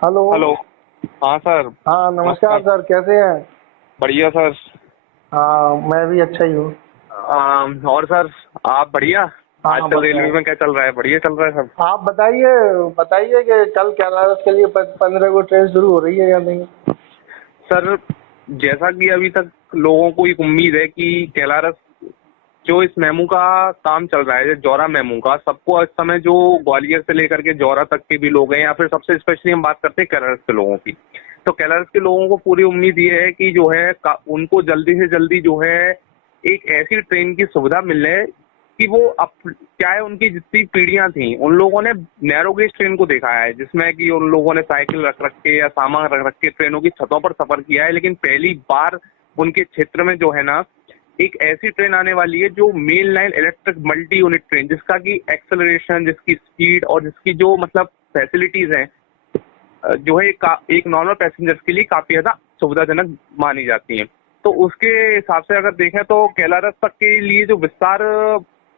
Hello. Hello. हाँ sir. हाँ नमस्कार नमस्कार। सर, कैसे हैं? बढ़िया सर। हाँ मैं भी अच्छा ही हूँ। और सर, आप बढ़िया? हाँ आजकल बढ़िया रेलवे है। में क्या चल रहा है? बढ़िया चल रहा है सब। आप बताइए बताइए कि कल कैलाश के लिए 15 को ट्रेन शुरू हो रही है या नहीं? सर, जैसा कि अभी तक लोगों को एक उम्मीद है कि कैलारस जो इस मेमू का काम चल रहा है, जौरा मेमू का, सबको इस समय जो ग्वालियर से लेकर के जौरा तक के भी लोग हैं, या फिर सबसे स्पेशली हम बात करते हैं कैलारस के लोगों की, तो कैलारस के लोगों को पूरी उम्मीद ये है कि जो है उनको जल्दी से जल्दी जो है एक ऐसी ट्रेन की सुविधा मिले कि वो अब क्या है, उनकी जितनी पीढ़ियां थी उन लोगों ने नैरो गेज ट्रेन को देखा है, जिसमें कि उन लोगों ने साइकिल रख रख के या सामान रख रख के ट्रेनों की छतों पर सफर किया है। लेकिन पहली बार उनके क्षेत्र में जो है ना, एक ऐसी ट्रेन आने वाली है जो main line electric multi unit train, जिसका की एक्सेलरेशन, जिसकी स्पीड और जिसकी जो मतलब फैसिलिटीज हैं, जो है एक नॉर्मल पैसेंजर्स के लिए काफी ज्यादा सुविधाजनक मानी जाती हैं। तो उसके हिसाब से अगर देखें तो कैलारस तक के लिए जो विस्तार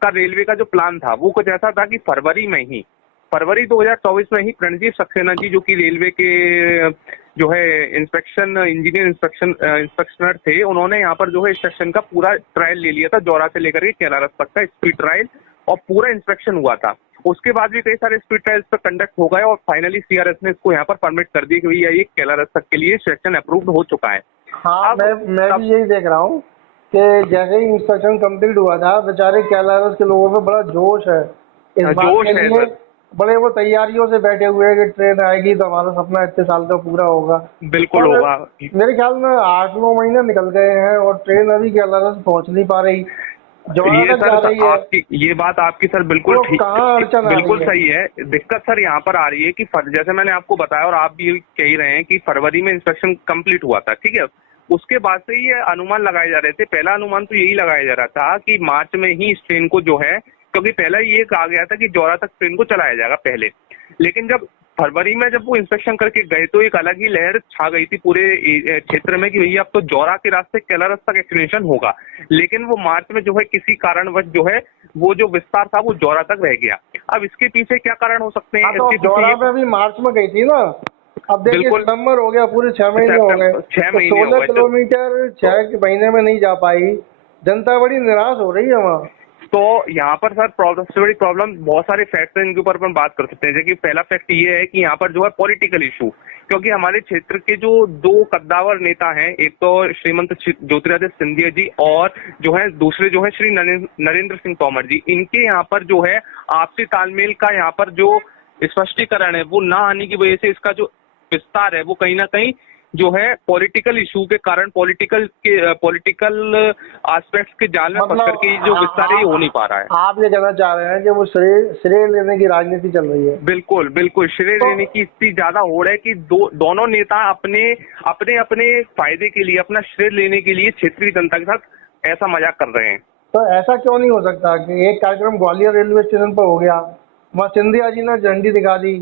का रेलवे का जो प्लान था वो कुछ ऐसा था कि फरवरी 2024 में ही प्रणजीत सक्सेना जी, जो कि रेलवे के जो है इंस्पेक्शनर थे, उन्होंने यहाँ पर जो है स्टेशन का पूरा ट्रायल ले लिया था, जौरा से लेकर के कैलारस तक का स्पीड ट्रायल, और पूरा इंस्पेक्शन हुआ था। उसके बाद भी कई सारे स्पीड ट्रायल्स पर कंडक्ट हो गए और फाइनली सीआरएस ने इसको यहाँ पर परमिट कर दी कि भैया ये कैलारस तक के लिए सेक्शन अप्रूव्ड हो चुका है। हाँ अब मैं तब भी यही देख रहा हूँ कि जैसे ही इंस्पेक्शन कंप्लीट हुआ था, बेचारे कैलाश के लोगों में बड़ा जोश है इस बात जोश के है लिए। सर। बड़े वो तैयारियों से बैठे हुए हैं कि ट्रेन आएगी तो हमारा सपना इतने साल का पूरा होगा। बिल्कुल और होगा। मेरे ख्याल में 8-9 महीने निकल गए हैं और ट्रेन अभी कैलाश पहुंच नहीं पा रही, जौरा ये तक सर जा रही है। आपकी ये बात आपकी सर बिल्कुल तो ठीक, कहाँ अड़चन आ रही बिल्कुल है? सही है। दिक्कत सर यहाँ पर आ रही है कि जैसे मैंने आपको बताया और आप भी कह ही रहे हैं कि फरवरी में इंस्पेक्शन कंप्लीट हुआ था, ठीक है। उसके बाद से ये अनुमान लगाए जा रहे थे। पहला अनुमान तो यही लगाया जा रहा था कि मार्च में ही इस ट्रेन को जो है, क्योंकि पहले ये कहा गया था कि जौरा तक ट्रेन को चलाया जाएगा पहले, लेकिन जब फरवरी में जब वो इंस्पेक्शन करके गए तो एक अलग ही लहर छा गई थी पूरे क्षेत्र में कि भैया अब तो जौरा के रास्ते कैलारस तक एक्सटेंशन होगा। लेकिन वो मार्च में जो है किसी कारणवश जो है वो जो विस्तार था वो जौरा तक रह गया। अब इसके पीछे क्या कारण हो सकते हाँ हैं? तो इसके अब पीछे जौरा ये पे अभी मार्च में गई थी ना। अब देखिए बिल्कुल सितंबर हो गया, पूरे 6 महीने हो गए। सितंबर 6 महीने हो तो 16 गए चल। किलोमीटर 6 महीने में नहीं जा पाई। जनता बड़ी निराश हो रही है वहाँ। तो यहाँ पर सर प्रॉब्लम, सबसे बड़ी प्रॉब्लम, बहुत सारे फैक्ट हैं इनके ऊपर अपन बात कर सकते हैं। जैसे कि पहला फैक्ट ये है कि यहाँ पर जो है पॉलिटिकल इशू, क्योंकि हमारे क्षेत्र के जो दो कद्दावर नेता हैं, एक तो श्रीमंत ज्योतिरादित्य सिंधिया जी और जो है दूसरे जो है श्री नरेंद्र सिंह तोमर जी, इनके यहाँ पर जो है आपसी तालमेल का यहाँ पर जो स्पष्टीकरण है वो ना आने की वजह से इसका जो विस्तार है वो कहीं ना कहीं जो है पॉलिटिकल इशू के कारण, पॉलिटिकल एस्पेक्ट्स के जाल में फंस मतलब करके जो विस्तार है ये हो नहीं पा रहा है। आप ये कहना चाह रहे हैं कि वो श्रेय श्रेय लेने की राजनीति चल रही है? बिल्कुल बिल्कुल, श्रेय तो लेने की इतनी ज्यादा होड़ है कि दोनों नेता अपने अपने अपने फायदे के लिए, अपना श्रेय लेने के लिए क्षेत्रीय जनता के साथ ऐसा मजाक कर रहे हैं। तो ऐसा क्यों नहीं हो सकता कि एक कार्यक्रम ग्वालियर रेलवे स्टेशन पर हो गया, वहाँ सिंधिया जी ने झंडी दिखा दी,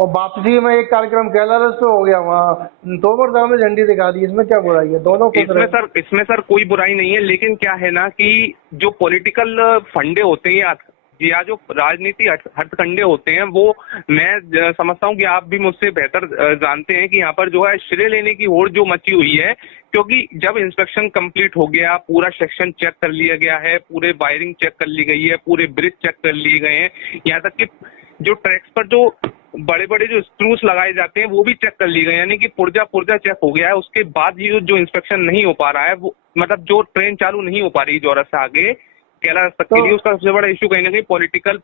और वापसी में एक कार्यक्रम कैलारस पे हो गया, वहाँ तोमर साहब ने झंडी दिखा दी। इसमें क्या बुराई है? दोनों खुश रहे। इसमें सर कोई बुराई नहीं है, लेकिन क्या है ना कि जो पॉलिटिकल फंडे होते हैं या जो राजनीति हथकंडे होते हैं वो मैं समझता हूँ कि आप भी मुझसे बेहतर जानते हैं कि यहाँ पर जो है श्रेय लेने की होड़ जो मची हुई है। क्योंकि जब इंस्पेक्शन कंप्लीट हो गया, पूरा सेक्शन चेक कर लिया गया है, पूरे वायरिंग चेक कर ली गई है, पूरे ब्रिज चेक कर लिए गए हैं, यहाँ तक कि जो ट्रैक्स पर जो बड़े बड़े जो स्क्रूस लगाए जाते हैं वो भी चेक कर लिए गए, यानी कि पुर्जा पुर्जा चेक हो गया है। उसके बाद ही जो इंस्पेक्शन नहीं हो पा रहा है, वो मतलब जो ट्रेन चालू नहीं हो पा रही जौरा से आगे कैलारस तक तो के लिए, उसका सबसे बड़ा इशू कहीं ना कहीं पॉलिटिकल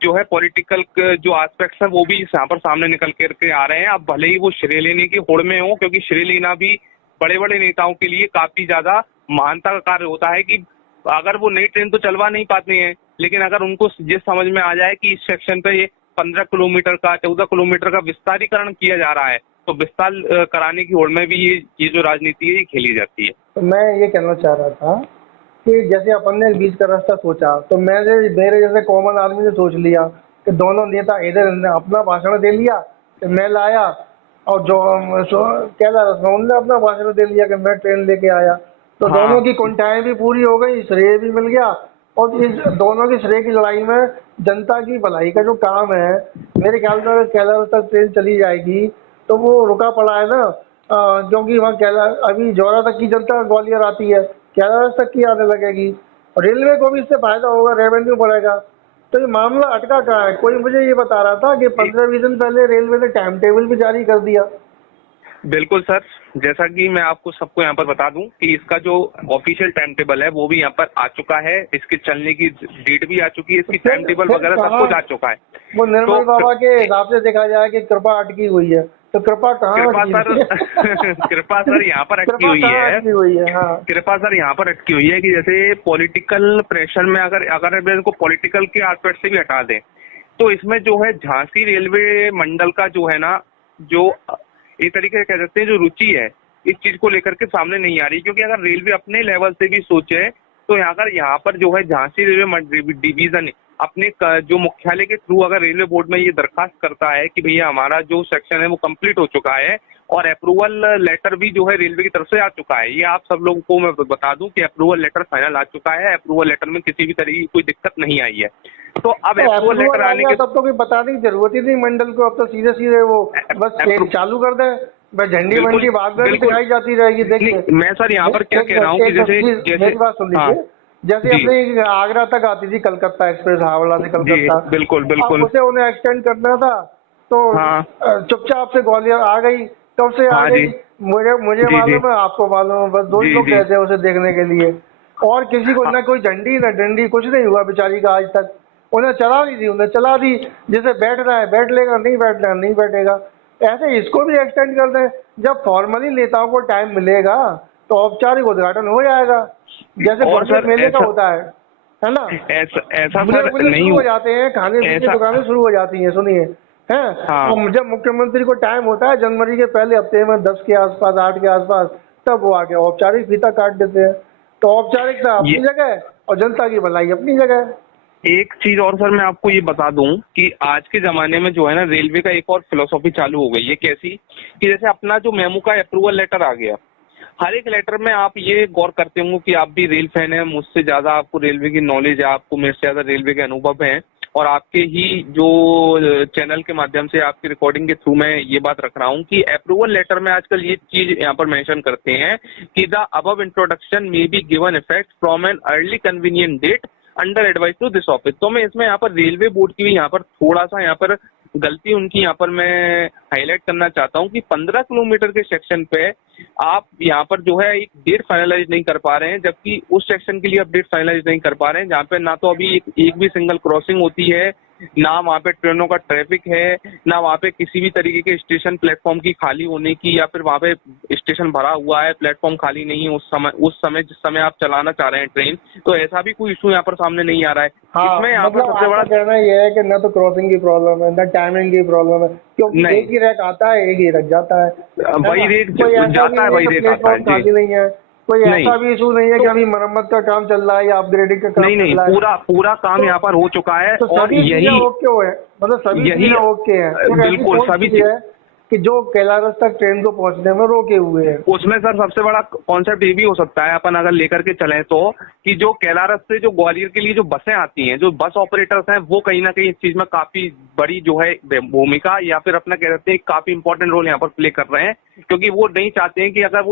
जो है, पॉलिटिकल जो एस्पेक्ट्स है वो भी यहाँ पर सामने निकल करके आ रहे हैं। अब भले ही वो श्रेय लेने की होड़ में हो, क्योंकि श्रेय लेना भी बड़े बड़े नेताओं के लिए काफी ज्यादा महानता का कार्य होता है कि अगर वो नई ट्रेन तो चलवा नहीं पाते हैं, लेकिन अगर उनको ये समझ में आ जाए कि इस सेक्शन पे ये 15 किलोमीटर का, 14 किलोमीटर का विस्तारीकरण किया जा रहा है, तो विस्तार कराने की होड़ में भी ये जो राजनीति है ये खेली जाती है। तो मैं ये कहना चाह रहा था कि जैसे अपन ने बीच का रास्ता सोचा, तो मेरे जैसे कॉमन आदमी ने सोच लिया कि दोनों नेता इधर ने अपना भाषण दे लिया कि मैं लाया, और जो कह रहा था उनने अपना भाषण दे लिया कि मैं ट्रेन लेके आया। तो दोनों हाँ की कुंठाएं भी पूरी हो गई, श्रेय भी मिल गया। और इस दोनों की श्रेय की लड़ाई में जनता की भलाई का जो काम है, मेरे ख्याल में अगर कैलाश तक ट्रेन चली जाएगी तो वो रुका पड़ा है ना, क्योंकि वहाँ अभी जौरा तक की जनता ग्वालियर आती है, कैलारस तक की आने लगेगी, और रेलवे को भी इससे फायदा होगा, रेवेन्यू बढ़ेगा। तो ये मामला अटका कहाँ है? कोई मुझे ये बता रहा था कि 15-20 दिन पहले रेलवे ने टाइम टेबल भी जारी कर दिया। बिल्कुल सर, जैसा कि मैं आपको सबको यहाँ पर बता दूं कि इसका जो ऑफिशियल टाइम टेबल है वो भी यहाँ पर आ चुका है, इसके चलने की डेट भी आ चुकी है, इसकी टाइम टेबल वगैरह सब कुछ आ चुका है। वो निर्मल तो बाबा के हिसाब से देखा जाए कि कृपा अटकी हुई है, तो कृपा कहाँ कृपा अटकी सर हुई है? कृपा सर यहाँ पर अटकी कृपा हुई कहाँ है। अटकी हुई है? हाँ, कृपा सर यहाँ पर अटकी हुई है कि जैसे पॉलिटिकल प्रेशर में अगर अगर इसको पॉलिटिकल के एस्पेक्ट से भी हटा दें तो इसमें जो है झांसी रेलवे मंडल का जो है ना, जो एक तरीके से कह सकते हैं जो रुचि है इस चीज को लेकर के सामने नहीं आ रही, क्योंकि अगर रेलवे अपने लेवल से भी सोचे तो यहाँ पर जो है झांसी रेलवे डिवीजन अपने जो मुख्यालय के थ्रू अगर रेलवे बोर्ड में ये दरखास्त करता है कि भैया हमारा जो सेक्शन है वो कंप्लीट हो चुका है और अप्रूवल लेटर भी जो है रेलवे की तरफ से आ चुका है, ये आप सब लोगों को मैं बता दूं कि अप्रूवल लेटर फाइनल आ चुका है, अप्रूवल लेटर में किसी भी तरह की कोई दिक्कत नहीं आई है। तो अब तो अप्रूवल लेटर आने के तब तो कोई बताने की जरूरत ही नहीं मंडल को, अब तो सीधे सीधे वो बस ट्रेन चालू कर दे, बस झंडी वंडी बाद में भी दिखाई जाती रहेगी। देखिए मैं सर यहाँ पर क्या कह रहा हूँ कि जैसे मेरी बात सुन लीजिए, जैसे अपने आगरा तक आती थी कलकत्ता एक्सप्रेस, हावड़ा से कलकत्ता, बिल्कुल अब बिल्कुल उसे उन्हें एक्सटेंड करना था तो चुपचाप से ग्वालियर आ गई, कब से आ गई मुझे मालूम है, आपको मालूम है, बस दो ही लोग गए थे उसे देखने के लिए, और किसी को ना कोई झंडी ना डंडी, कुछ नहीं हुआ बेचारी का आज तक। उन्हें चला दी थी, उन्हें चला दी, जिसे बैठना है बैठ लेगा, नहीं बैठना नहीं बैठेगा। ऐसे इसको भी एक्सटेंड कर दें, जब फॉर्मली नेताओं को टाइम मिलेगा तो औपचारिक उद्घाटन हो जाएगा, जैसे बरसात मेले का होता है ना? ऐसा मुझे नहीं शुरू हो जाते हैं, खाने पीने की दुकानें शुरू हो जाती हैं, सुनिए हैं। तो जब मुख्यमंत्री को टाइम होता है जनवरी के पहले हफ्ते में 10 के आसपास, 8 के आसपास, तब वो आके औपचारिक फीता काट देते हैं। तो औपचारिकता अपनी जगह और जनता की भलाई अपनी जगह। एक चीज और सर मैं आपको ये बता दूं कि आज के जमाने में जो है ना रेलवे का एक और फिलोसॉफी चालू हो गई है, कैसी कि जैसे अपना जो मेमू का अप्रूवल लेटर आ गया, हर एक लेटर में आप ये गौर करते होंगे कि आप भी रेल फैन है, मुझसे ज्यादा आपको रेलवे की नॉलेज है, आपको मेरे से ज्यादा रेलवे के अनुभव है, और आपके ही जो चैनल के माध्यम से आपकी रिकॉर्डिंग के थ्रू मैं ये बात रख रहा हूँ कि अप्रूवल लेटर में आजकल ये चीज यहाँ पर मेंशन करते हैं कि the above introduction may be given effect from an early convenient date under advice to this office. तो मैं इसमें यहाँ पर रेलवे बोर्ड की भी यहाँ पर थोड़ा सा यहाँ पर गलती उनकी यहाँ पर मैं हाईलाइट करना चाहता हूँ कि 15 किलोमीटर के सेक्शन पे आप यहाँ पर जो है एक डेट फाइनलाइज नहीं कर पा रहे हैं, जबकि उस सेक्शन के लिए आप डेट फाइनलाइज नहीं कर पा रहे हैं जहाँ पे ना तो अभी एक भी सिंगल क्रॉसिंग होती है, ना वहाँ पे ट्रेनों का ट्रैफिक है, ना वहाँ पे किसी भी तरीके के स्टेशन प्लेटफॉर्म की खाली होने की, या फिर वहाँ पे स्टेशन भरा हुआ है प्लेटफॉर्म खाली नहीं है उस समय जिस समय आप चलाना चाह रहे हैं ट्रेन, तो ऐसा भी कोई इशू यहाँ पर सामने नहीं आ रहा है। इसमें यहाँ पर सबसे बड़ा कहना यह है कि न तो क्रॉसिंग की प्रॉब्लम है, न टाइमिंग की प्रॉब्लम है, क्योंकि एक ही रैक आता है, एक ही रख जाता है, वही रेट जाता है, वही रेट आता है, खाली नहीं है, कोई ऐसा भी इशू नहीं है कि अभी मरम्मत का काम चल रहा है या अपग्रेडिंग का काम नहीं, पूरा काम यहाँ पर हो चुका है, और यही ओके है, मतलब सभी चीजें ओके हैं, बिल्कुल सभी चीजें कि जो कैलारस तक ट्रेन को पहुंचने में रोके हुए हैं। उसमें सर सबसे बड़ा कॉन्सेप्ट ये भी हो सकता है अपन अगर लेकर के चलें तो, कि जो कैलारस से जो ग्वालियर के लिए जो बसें आती हैं, जो बस ऑपरेटर्स हैं, वो कहीं ना कहीं इस चीज में काफी बड़ी जो है भूमिका या फिर अपना कह सकते हैं काफी इंपॉर्टेंट रोल यहाँ पर प्ले कर रहे हैं, क्योंकि वो नहीं चाहते हैं कि अगर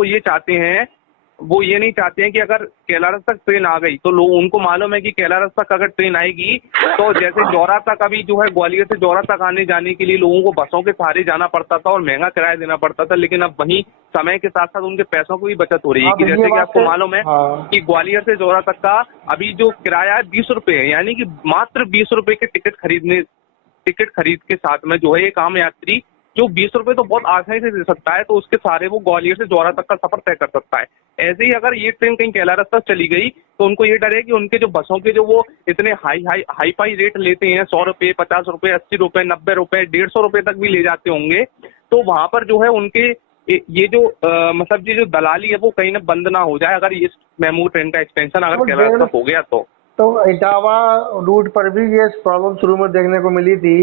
वो ये नहीं चाहते हैं कि अगर कैलारस तक ट्रेन आ गई तो लोग उनको मालूम है कि कैलारस तक अगर ट्रेन आएगी तो जैसे जौरा तक अभी जो है ग्वालियर से जौरा तक आने जाने के लिए लोगों को बसों के सहारे जाना पड़ता था और महंगा किराया देना पड़ता था, लेकिन अब वहीं समय के साथ साथ उनके पैसों की भी बचत हो रही है कि जैसे कि आपको मालूम है कि ग्वालियर से जौरा तक का अभी जो किराया है 20 रुपए है, यानी कि मात्र 20 रुपए के टिकट खरीद के साथ में जो है एक आम यात्री जो 20 रुपए तो बहुत आसानी से दे सकता है, तो उसके सहारे वो ग्वालियर से जौरा तक का सफर तय कर सकता है। ऐसे ही अगर ये ट्रेन कहीं कैलारस तक चली गई तो उनको ये डर है कि उनके जो बसों के जो वो इतने हाई फाई रेट लेते हैं, 100 रुपए, 50 रुपए, 80 रुपए, 90 रुपए, 150 रुपए तक भी ले जाते होंगे, तो वहां पर जो है उनके ये जो मतलब ये जो दलाली है वो कहीं ना बंद ना हो जाए अगर ये मेमू ट्रेन का एक्सटेंशन अगर कैलारस तक हो गया तो इटावा रूट पर भी ये प्रॉब्लम शुरू में देखने को मिली थी।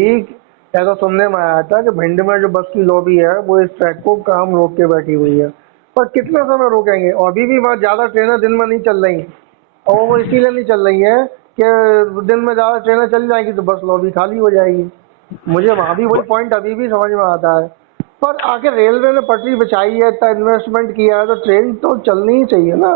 ऐसा सुनने में आया था कि भिंड में जो बस की लॉबी है वो इस ट्रैक को काम रोक के बैठी हुई है, पर कितना समय रोकेंगे, और अभी भी वहाँ ज़्यादा ट्रेनें दिन में नहीं चल रही, और वो इसीलिए नहीं चल रही है कि दिन में ज़्यादा ट्रेनें चल जाएगी तो बस लॉबी खाली हो जाएगी। मुझे वहाँ भी वही पॉइंट अभी भी समझ में आता है, पर आखिर रेलवे ने पटरी बिछाई है, इतना इन्वेस्टमेंट किया है, तो ट्रेन तो चलनी ही चाहिए ना।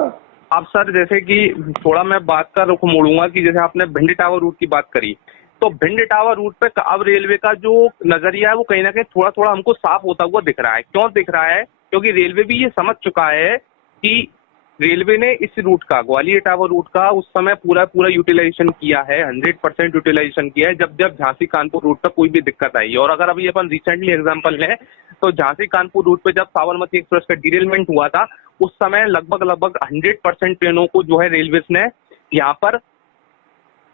अब सर जैसे कि थोड़ा मैं बात का रुख मोड़ूंगा कि जैसे आपने भिंड टावर रूट की बात करी, तो भिंड टावर रूट पे अब रेलवे का जो नजरिया है वो कहीं ना कहीं थोड़ा थोड़ा हमको साफ होता हुआ दिख रहा है। क्यों दिख रहा है? क्योंकि रेलवे भी ये समझ चुका है कि रेलवे ने इस रूट का, ग्वालियर टावर रूट का उस समय पूरा पूरा यूटिलाइजेशन किया है, 100% यूटिलाइजेशन किया है जब जब झांसी कानपुर रूट पर कोई भी दिक्कत आई। और अगर अभी अपन रिसेंटली एग्जांपल लें तो झांसी कानपुर रूट पे जब साबरमती एक्सप्रेस का डिरेलमेंट हुआ था, उस समय लगभग लगभग 100% ट्रेनों को जो है रेलवे ने यहाँ पर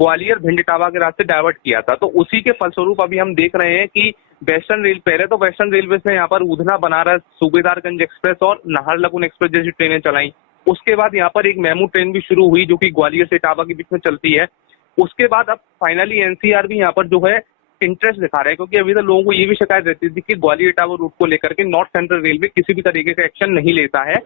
ग्वालियर भिंड टावा के रास्ते डाइवर्ट किया था। तो उसी के फलस्वरूप अभी हम देख रहे हैं कि वेस्टर्न रेल, पहले तो वेस्टर्न रेलवे ने यहाँ पर उधना बनारस, सूबेदारगंज एक्सप्रेस और नाहरलगुन एक्सप्रेस जैसी ट्रेनें चलाई। उसके बाद यहाँ पर एक मेमू ट्रेन भी शुरू हुई जो कि ग्वालियर से टावा के बीच में चलती है। उसके बाद अब फाइनली एनसीआर भी यहाँ पर जो है इंटरेस्ट दिखा रहा है, क्योंकि अभी तक लोगों को ये भी शिकायत रहती थी कि ग्वालियर टावर रूट को लेकर के नॉर्थ सेंट्रल रेलवे किसी भी तरीके का एक्शन नहीं लेता है।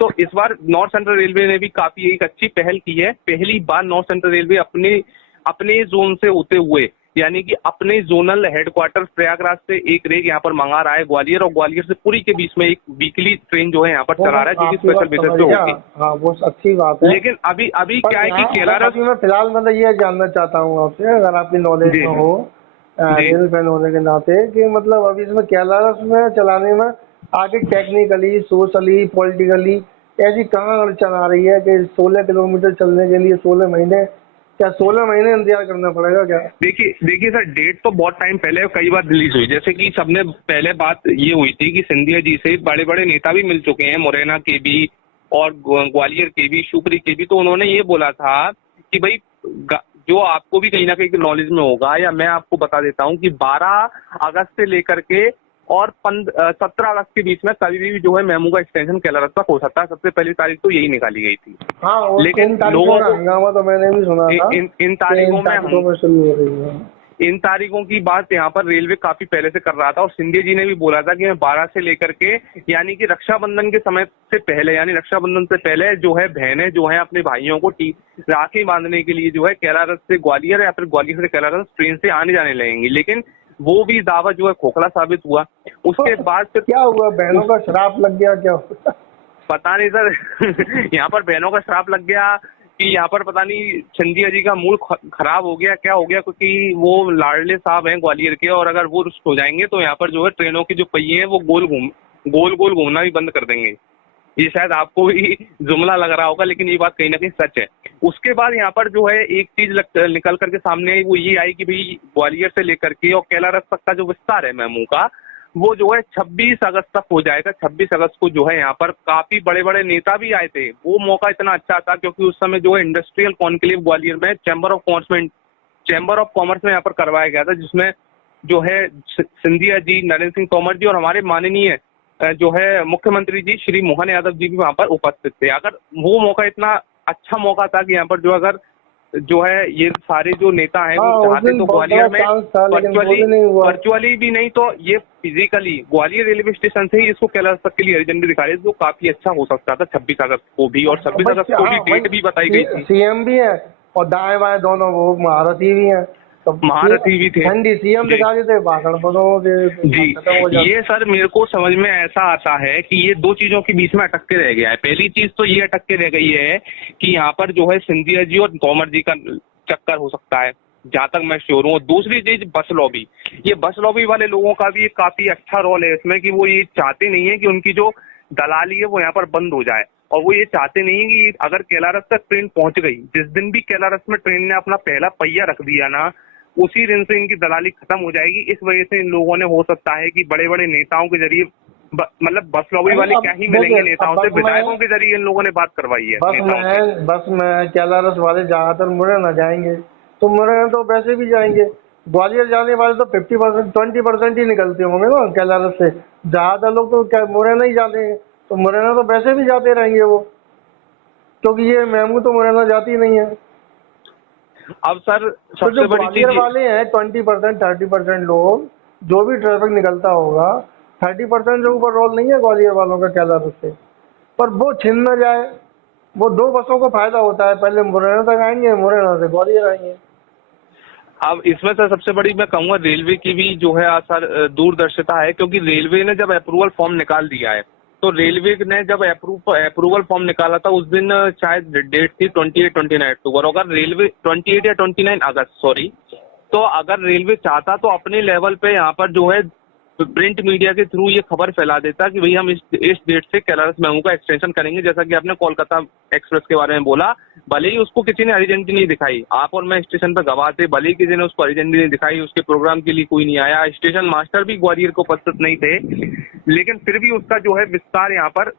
तो इस बार नॉर्थ सेंट्रल रेलवे ने भी काफी एक अच्छी पहल की है। पहली बार नॉर्थ सेंट्रल रेलवे अपने अपने जोन से होते हुए, यानी कि अपने जोनल हेडक्वार्टर प्रयागराज से एक रेक यहाँ पर मंगा रहा है ग्वालियर, और ग्वालियर से पुरी के बीच में एक वीकली ट्रेन जो है यहाँ पर चला रहा है, जो कि स्पेशल बेसिस पे होगी। हाँ, वो अच्छी बात है। लेकिन अभी अभी क्या है कि केलारस, मैं फिलहाल मतलब ये जानना चाहता हूँ आपसे, अगर आपकी नॉलेज में हो रेल फैन होने के नाते, कि मतलब अभी इसमें केलारस में चलाने में आगे टेक्निकली, सोशली, पॉलिटिकली ऐसी कहाँ अड़चन आ रही है कि 16 किलोमीटर चलने के लिए 16 महीने, क्या 16 महीने इंतजार करना पड़ेगा क्या? देखिए सर, डेट तो बहुत टाइम पहले कई बार रिलीज हुई। जैसे कि सबने पहले बात ये हुई थी कि सिंधिया जी से बड़े बड़े नेता भी मिल चुके हैं, मुरैना के भी और ग्वालियर के भी, शिवपुरी के भी। तो उन्होंने ये बोला था कि भाई, जो आपको भी कहीं ना कहीं नॉलेज में होगा, या मैं आपको बता देता हूँ कि 12 अगस्त से लेकर के और 17 अगस्त के बीच में कभी भी जो है मेमू का एक्सटेंशन केलारस तक हो सकता है। सबसे पहली तारीख तो यही निकाली गई थी। हाँ, लेकिन लोगों का हंगामा तो मैंने भी सुना था। इन तारीखों में शुरू हो रही है। इन तारीखों की बात यहाँ पर रेलवे काफी पहले से कर रहा था, और सिंधिया जी ने भी बोला था कि मैं 12 से लेकर के, यानी कि रक्षाबंधन के समय से पहले, यानी रक्षाबंधन से पहले जो है बहनें जो है अपने भाइयों को राखी बांधने के लिए जो है केलारस से ग्वालियर या फिर ग्वालियर से केलारस ट्रेन से आने जाने लगेंगी। लेकिन वो भी दावा जो है खोखला साबित हुआ। उसके बाद फिर क्या हुआ, बहनों का श्राप लग गया क्या? पता नहीं सर यहाँ पर बहनों का श्राप लग गया कि यहाँ पर पता नहीं सिंधिया जी का मूड खराब हो गया, क्या हो गया, क्योंकि वो लाडले साहब हैं ग्वालियर के, और अगर वो रुष्ट हो जाएंगे तो यहाँ पर जो है ट्रेनों के जो पहिए हैं वो गोल गोल घूमना भी बंद कर देंगे। ये शायद आपको भी जुमला लग रहा होगा, लेकिन ये बात कहीं ना कहीं सच है। उसके बाद यहाँ पर जो है एक चीज निकल करके सामने आई, वो ये आई कि भाई ग्वालियर से लेकर के और केलारस तक का जो विस्तार है मेमू का, वो जो है 26 अगस्त तक हो जाएगा। 26 अगस्त को जो है यहाँ पर काफी बड़े बड़े नेता भी आए थे। वो मौका इतना अच्छा था क्योंकि उस समय जो है इंडस्ट्रियल कॉन्क्लेव ग्वालियर में चैम्बर ऑफ कॉमर्स में यहाँ पर करवाया गया था, जिसमें जो है सिंधिया जी, नरेंद्र सिंह तोमर जी और हमारे माननीय जो है मुख्यमंत्री जी श्री मोहन यादव जी भी वहाँ पर उपस्थित थे। अगर वो मौका इतना अच्छा मौका था कि यहाँ पर जो अगर जो है ये सारे जो नेता हैं वो चाहते तो ग्वालियर में वर्चुअली भी नहीं तो ये फिजिकली ग्वालियर रेलवे स्टेशन से ही इसको केलारस तक के लिए हरी झंडी दिखा रहे थे, तो काफी अच्छा हो सकता था 26 अगस्त को भी। और 26 अगस्त को भी डेट भी बताई गई थी। सीएम भी है और दाएं बाएं दोनों वो महारथी भी है, महारथी भी थे। ठंडी सीएम दिखा देते, भाषण जी, ये सर मेरे को समझ में ऐसा आता है कि ये दो चीजों के बीच में अटक के रह गया है। पहली चीज तो ये अटक के रह गई है कि यहाँ पर जो है सिंधिया जी और तोमर जी का चक्कर हो सकता है, जहां तक मैं श्योर हूँ। दूसरी चीज बस लॉबी, ये बस लॉबी वाले लोगों का भी काफी अच्छा रोल है इसमें, कि वो ये चाहते नहीं है कि उनकी जो दलाली है वो यहाँ पर बंद हो जाए, और वो ये चाहते नहीं है कि अगर केलारस तक ट्रेन पहुंच गई, जिस दिन भी केलारस में ट्रेन ने अपना पहला पहिया रख दिया ना, उसी दिन से इनकी दलाली खत्म हो जाएगी। इस वजह से इन लोगों ने हो सकता है कि बड़े बड़े नेताओं के जरिए, मतलब बस लॉबी वाले क्या ही मिलेंगे नेताओं से, विधायकों के जरिए इन लोगों ने बात करवाई है। बस में केलारस वाले ज्यादातर मुरैना जाएंगे, तो मुरैना तो वैसे भी जाएंगे। ग्वालियर जाने वाले तो 50% 20% ही निकलते होंगे ना केलारस से, ज्यादा लोग तो मुरैना ही जाते हैं, तो मुरैना तो वैसे भी जाते रहेंगे वो, क्योंकि ये मेमू तो मुरैना जाती नहीं है। अब सर तो जो ग्वालियर वाले हैं 20% 30% लोग, जो भी ट्रैफिक निकलता होगा 30% से ऊपर रोल नहीं है ग्वालियर वालों का केलारस से, पर वो छिन न जाए। वो दो बसों को फायदा होता है, पहले मुरैना तक आएंगे, मुरैना से ग्वालियर आएंगे। अब इसमें तो सबसे बड़ी मैं कहूँगा रेलवे की भी जो है सर दूरदर्शिता है, क्योंकि रेलवे ने जब अप्रूवल फॉर्म निकाल दिया है, तो रेलवे ने जब अप्रूवल फॉर्म निकाला था उस दिन शायद डेट थी 28-29 अक्टूबर। अगर रेलवे 28 या 29 अगस्त सॉरी, तो अगर रेलवे चाहता तो अपने लेवल पे यहाँ पर जो है प्रिंट मीडिया के थ्रू ये खबर फैला देता कि भाई हम इस डेट से कैलारस मेमू का एक्सटेंशन करेंगे, जैसा कि आपने कोलकाता एक्सप्रेस के बारे में बोला। भले ही उसको किसी ने हरी झंडी नहीं दिखाई, आप और मैं स्टेशन पर गवाह थे, भले ही किसी ने उसको हरी झंडी नहीं दिखाई, उसके प्रोग्राम के लिए कोई नहीं आया, स्टेशन मास्टर भी ग्वालियर को उपस्थित नहीं थे, लेकिन फिर भी उसका जो है विस्तार यहाँ पर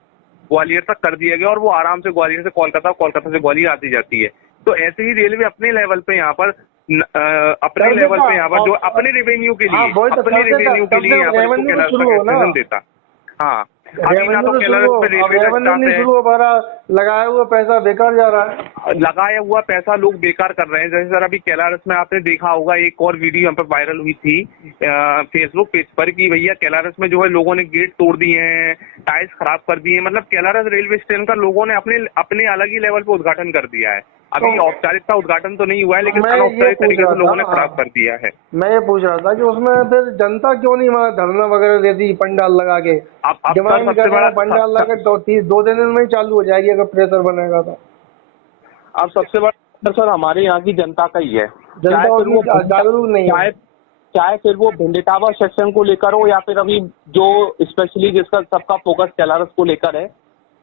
ग्वालियर तक कर दिया गया और वो आराम से ग्वालियर से कोलकाता, कोलकाता से ग्वालियर आती जाती है। तो ऐसे ही रेलवे अपने लेवल पे यहाँ पर अपने लेवल पे यहाँ पर जो अपने रेवेन्यू के लिए अपने रेवेन्यू के लिए यहाँ पर इसको कैलारस तक एक्सटेंशन देता। हाँ, अभी ना तो कैलारस पे रेलवे नहीं शुरू हो पा रहा, लगाया हुआ पैसा बेकार जा रहा है, लगाया हुआ पैसा लोग बेकार कर रहे हैं। जैसे सर अभी कैलारस में आपने देखा होगा एक और वीडियो यहाँ पर वायरल हुई थी फेसबुक पेज पर कि भैया कैलारस में जो है लोगों ने गेट तोड़ दिए हैं, टाइल्स खराब कर दिए हैं। मतलब कैलारस रेलवे स्टेशन का लोगों ने अपने अलग ही लेवल पे उद्घाटन कर दिया है। अभी औपचारिकता उद्घाटन तो नहीं हुआ है, लेकिन अनौपचारिक तरीके से लोगों ने खराब कर दिया है। मैं ये पूछ रहा था कि उसमें फिर जनता क्यों नहीं वहाँ धरना वगैरह देती पंडाल लगा के, डिमांड कर रहा है पंडाल लगा के 2 दिन में ही चालू हो जाएगी अगर प्रेशर बनेगा तो। अब सबसे बड़ा सर हमारे यहाँ की जनता का ही है, जनता जागरूक नहीं है, चाहे फिर वो भिंडीटावर सेक्शन को लेकर हो या फिर अभी जो स्पेशली जिसका सबका फोकस कैलारस को लेकर है।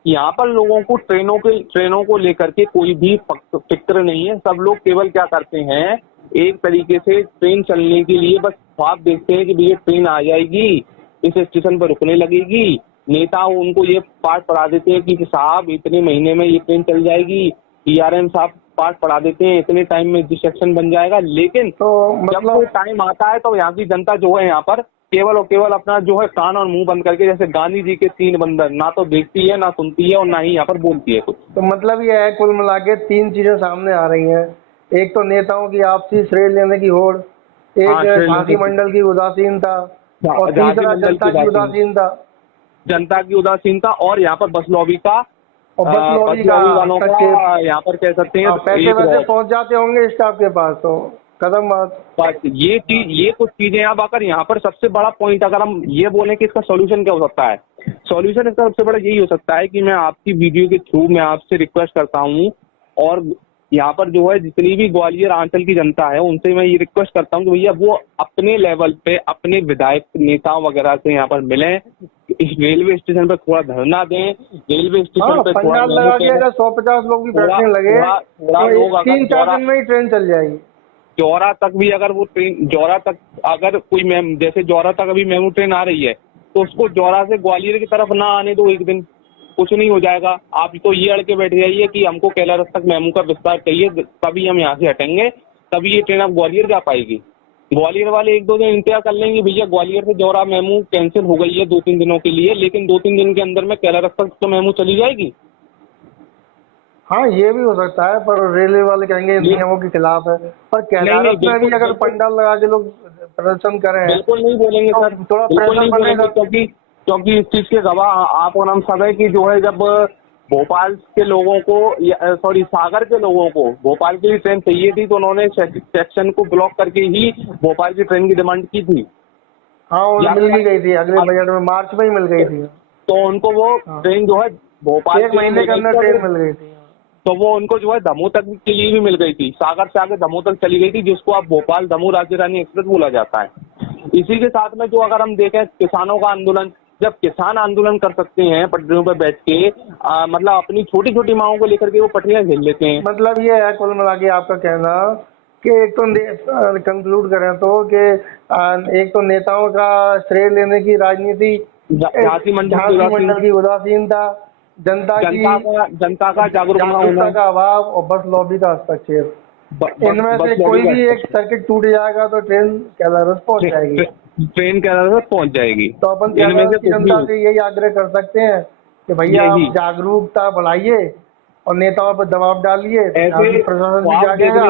यहाँ पर लोगों को ट्रेनों को लेकर के कोई भी फिक्र नहीं है। सब लोग केवल क्या करते हैं, एक तरीके से ट्रेन चलने के लिए बस ख्वाब देखते हैं कि भैया ट्रेन आ जाएगी, इस स्टेशन पर रुकने लगेगी। नेता उनको ये पाठ पढ़ा देते हैं कि साहब इतने महीने में ये ट्रेन चल जाएगी, DRM साहब पाठ पढ़ा देते हैं इतने टाइम में जिस सेक्शन बन जाएगा। लेकिन तो जब वो टाइम आता है तो यहाँ की जनता जो है यहाँ पर केवल और केवल अपना जो है कान और मुंह बंद करके, जैसे गांधी जी के 3 बंदर, ना तो देखती है ना सुनती है और ना ही यहाँ पर बोलती है कुछ। तो मतलब ये है कुल मिला के 3 चीजें सामने आ रही हैं। एक तो नेताओं की आपसी श्रेय लेने की होड़, एक झांसी मंडल की उदासीनता और तीसरा जनता की उदासीनता, और यहाँ पर बस लॉबी का और बस लॉबी वालों का यहाँ पर कह सकते हैं पैसे वैसे पहुंच जाते होंगे स्टाफ के पास, तो कदम बात। ये कुछ चीजें अब अगर यहाँ पर सबसे बड़ा पॉइंट अगर हम ये बोलें कि इसका सॉल्यूशन क्या हो सकता है, सॉल्यूशन इसका सबसे बड़ा यही हो सकता है कि मैं आपकी वीडियो के थ्रू मैं आपसे रिक्वेस्ट करता हूँ और यहाँ पर जो है जितनी भी ग्वालियर आंचल की जनता है उनसे मैं ये रिक्वेस्ट करता हूँ कि भैया वो अपने लेवल पे अपने विधायक नेताओं वगैरह से यहाँ पर मिलें, इस रेलवे स्टेशन पर थोड़ा धरना दें, रेलवे स्टेशन पर थोड़ा लगा के अगर 150 लोग भी बैठने लगे तो 3-4 दिन में ही ट्रेन चल जाएगी। जौरा तक भी अगर वो ट्रेन जौरा तक अगर कोई जैसे जौरा तक अभी मेमू ट्रेन आ रही है तो उसको जौरा से ग्वालियर की तरफ ना आने दो एक दिन, कुछ नहीं हो जाएगा। आप तो ये अड़ के बैठ जाइए कि हमको कैलारस तक मेमू का विस्तार चाहिए, तभी हम यहाँ से हटेंगे, तभी ये ट्रेन अब ग्वालियर जा पाएगी। ग्वालियर वाले 1-2 दिन इंतजार कर लेंगे, भैया ग्वालियर से जौरा मेमू कैंसिल हो गई है 2-3 दिनों के लिए, लेकिन 2-3 दिन के अंदर में कैलारस तक तो मेमू चली जाएगी। हाँ ये भी हो सकता है, पर रेलवे वाले कहेंगे नियमों के खिलाफ है। पर कैलारस में भी अगर पंडाल लगा के लोग प्रदर्शन करें, बिल्कुल नहीं बोलेंगे सर, थोड़ा प्रेशर बनेगा, क्योंकि इस चीज के गवाह आप और हम सब है कि जो है जब भोपाल के लोगों को सॉरी सागर के लोगों को भोपाल के लिए ट्रेन चाहिए थी तो उन्होंने सेक्शन को ब्लॉक करके ही भोपाल की ट्रेन की डिमांड की थी। हाँ मिल भी गई थी, अगले बजट में मार्च में ही मिल गई थी, तो उनको वो ट्रेन जो है भोपाल 1 महीने के अंदर ट्रेन मिल गई थी, तो वो उनको जो है दमोह तक के लिए भी मिल गई थी, सागर से आगे दमोह तक चली गई थी, जिसको अब भोपाल दमोह राज्य रानी एक्सप्रेस बोला जाता है। इसी के साथ में जो अगर हम देखें किसानों का आंदोलन, जब किसान आंदोलन कर सकते हैं पटरियों पर बैठ के, मतलब अपनी छोटी छोटी मांगों को लेकर के वो पटरियां झेल लेते हैं। मतलब ये है कुल मिला के आपका कहना कि एक तो कंक्लूड करें तो कि एक तो नेताओं का श्रेय लेने की राजनीति, झांसी मंडल की उदासीनता, जनता का जागरूकता का अभाव और बस लॉबी का हस्तक्षेप, इनमें से कोई भी एक सर्किट टूट जाएगा तो ट्रेन कैलारस पहुंच जाएगी, तो अपन कैलारस की जनता से यही आग्रह कर सकते हैं कि भैया आप जागरूकता बढ़ाइए और नेताओं पर दबाव डालिए, प्रशासन भी जागेगा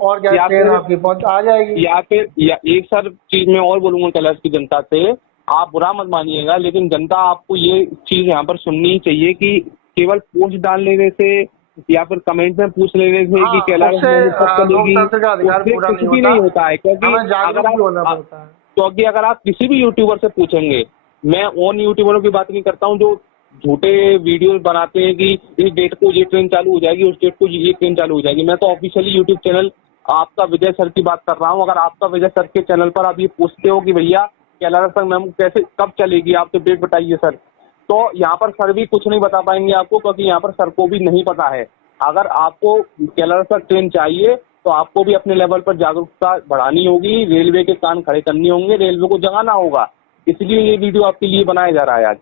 और क्या ट्रेन आपकी पहुंच आ जाएगी। या फिर एक सर चीज मैं और बोलूंगा कैलारस की जनता से, आप बुरा मत मानिएगा, लेकिन जनता आपको ये चीज यहाँ पर सुननी चाहिए कि केवल पोस्ट डाल लेने से या फिर कमेंट में पूछ ले रहे थे हाँ, कि कैलारस उससे मेमू कब चलेगी, लोकतंत्र का अधिकार उससे पूरा कुछ नहीं भी होता। नहीं होता है। हमें जागरूक भी होना पड़ता है। क्योंकि अगर आप किसी भी यूट्यूबर से पूछेंगे, मैं उन यूट्यूबरों की बात नहीं करता हूँ जो झूठे वीडियोस बनाते हैं कि इस डेट को ये ट्रेन चालू हो जाएगी, उस डेट को ये ट्रेन चालू हो जाएगी। मैं तो ऑफिशियली यूट्यूब चैनल आपका विजय सर की बात कर रहा हूँ। अगर आपका विजय सर के चैनल पर आप ये पूछते हो कि भैया कैलारस तक मेमू कैसे कब चलेगी, आप तो डेट बताइए सर, तो यहाँ पर सर भी कुछ नहीं बता पाएंगे आपको, क्योंकि यहाँ पर सर को भी नहीं पता है। अगर आपको कैलारस तक ट्रेन चाहिए तो आपको भी अपने लेवल पर जागरूकता बढ़ानी होगी, रेलवे के कान खड़े करने होंगे, रेलवे को जगाना होगा। इसलिए ये वीडियो आपके लिए बनाया जा रहा है आज।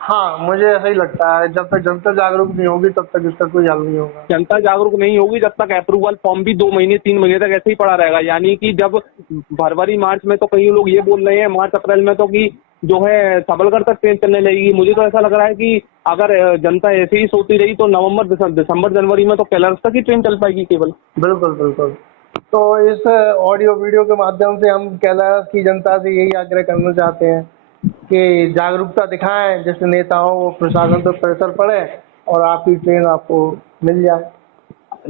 हाँ, मुझे ऐसा ही लगता है, जब तक जनता जागरूक नहीं होगी तब तक इसका कोई हल नहीं होगा। जनता जागरूक नहीं होगी जब तक अप्रूवल फॉर्म भी 2 महीने 3 महीने तक ऐसे ही पड़ा रहेगा। यानी कि जब फरवरी मार्च में तो कई लोग ये बोल रहे हैं, मार्च अप्रैल में तो कि जो है सबलगढ़ तक ट्रेन चलने लगेगी। मुझे तो ऐसा लग रहा है कि अगर जनता ऐसे ही सोती रही तो नवंबर दिसंबर जनवरी में तो कैलारस तक ही ट्रेन चल पाएगी केवल। बिल्कुल बिल्कुल। तो इस ऑडियो वीडियो के माध्यम से हम कैलारस की जनता से यही आग्रह करना चाहते हैं कि जागरूकता दिखाएं, जैसे नेताओं प्रशासन पर प्रेशर पड़े और आपकी ट्रेन आपको मिल जाए।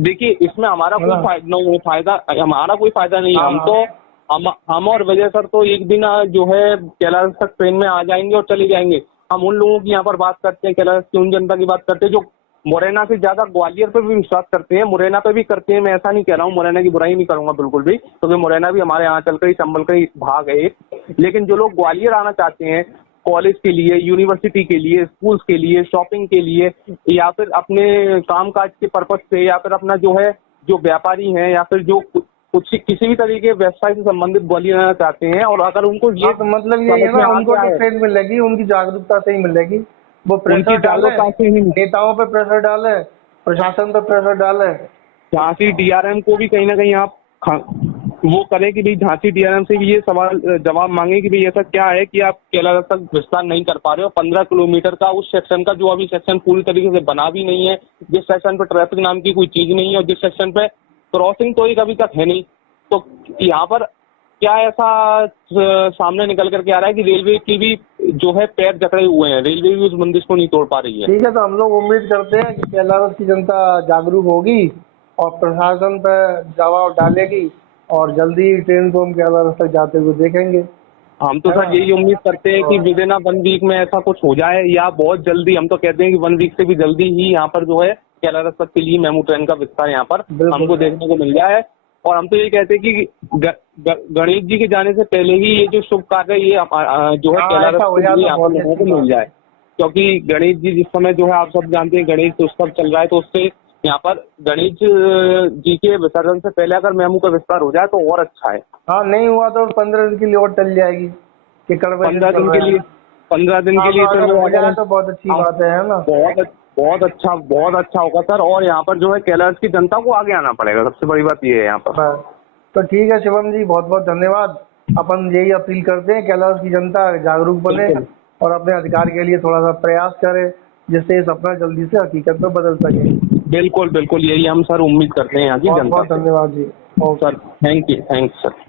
देखिए, इसमें हमारा है कोई ना? हमारा कोई फायदा नहीं है। हाँ, हम हाँ। तो हम और विजय सर तो एक दिन जो है कैलारस तक ट्रेन में आ जाएंगे और चले जाएंगे। हम उन लोगों की यहाँ पर बात करते हैं, कैलारस की उन जनता की बात करते हैं जो मुरैना से ज्यादा ग्वालियर पे भी विश्वास करते हैं, मुरैना पे भी करते हैं। मैं ऐसा नहीं कह रहा हूँ, मुरैना की बुराई नहीं करूंगा बिल्कुल भी, क्योंकि मुरैना भी हमारे यहाँ चल का ही संभल का ही भाग है एक। लेकिन जो लोग ग्वालियर आना चाहते हैं कॉलेज के लिए, यूनिवर्सिटी के लिए, स्कूल्स के लिए, शॉपिंग के लिए, या फिर अपने कामकाज के पर्पज से, या फिर अपना जो है जो व्यापारी हैं, या फिर जो कुछ किसी भी तरीके के व्यवसाय से संबंधित ग्वालियर आना चाहते हैं, और अगर उनको ये हाँ, तो मतलब यही है समझ में ना, आ उनको गया जो है, ट्रेन मिलेगी उनकी जागरूकता से ही मिलेगी। वो उनकी प्रेशर डाले, जागरूकता से ही नेताओं पे प्रेशर डाले, प्रशासन पे प्रेशर डाले। झांसी डीआरएम को भी कहीं ना कहीं आप वो करें कि भाई झांसी डीआरएम से भी ये सवाल जवाब मांगे कि भाई ऐसा क्या है कि आप कैलारस तक विस्तार नहीं कर पा रहे हो। 15 किलोमीटर का उस सेक्शन का जो अभी सेक्शन पूरी तरीके से बना भी नहीं है, जिस सेक्शन पे ट्रैफिक नाम की कोई चीज नहीं है, और जिस सेक्शन पे क्रॉसिंग तो एक अभी तक है नहीं, तो यहाँ पर क्या ऐसा सामने निकल करके आ रहा है कि रेलवे की भी जो है पैर जकड़े हुए हैं, रेलवे भी उस बंदिश को नहीं तोड़ पा रही है। ठीक है, तो हम लोग उम्मीद करते हैं कि कैलारस की जनता जागरूक होगी और प्रशासन पर दबाव डालेगी और जल्दी ही ट्रेन को हम कैलारस तक जाते हुए देखेंगे। हम तो सर यही उम्मीद करते हैं कि विद इन 1 वीक में ऐसा कुछ हो जाए, या बहुत जल्दी। हम तो कहते हैं कि 1 वीक से भी जल्दी ही यहाँ पर जो है कैलारस तक के लिए मेमू ट्रेन का विस्तार यहाँ पर हमको देखने को मिल जाए। और हम तो ये कहते हैं कि गणेश जी के जाने से पहले ही ये जो शुभ कार्य है ये जो है कैलारस के लिए यहाँ पर लोगों को मिल जाए, क्योंकि गणेश जी जिस समय जो है आप सब जानते हैं गणेश उत्सव चल रहा है, तो उससे यहाँ पर गणेश जी के विसर्जन से पहले अगर मेमू का विस्तार हो जाए तो और अच्छा है। हाँ, नहीं हुआ तो 15 दिन के लिए और टल जाएगी कि 15 दिन के लिए 15 दिन के लिए अगर हो जाए तो बहुत अच्छी बात है ना। बहुत अच्छा होगा सर। और यहाँ पर जो है कैलारस की जनता को आगे आना पड़ेगा, सबसे बड़ी बात ये है यहाँ पर। तो ठीक है शिवम जी, बहुत बहुत धन्यवाद। अपन यही अपील करते हैं कैलारस की जनता जागरूक बने और अपने अधिकार के लिए थोड़ा सा प्रयास करे, जिससे ये सपना जल्दी से हकीकत में बदल सके। बिल्कुल बिल्कुल, यही हम सर उम्मीद करते हैं यहाँ की जनता। बहुत धन्यवाद जी। Sir thank you sir.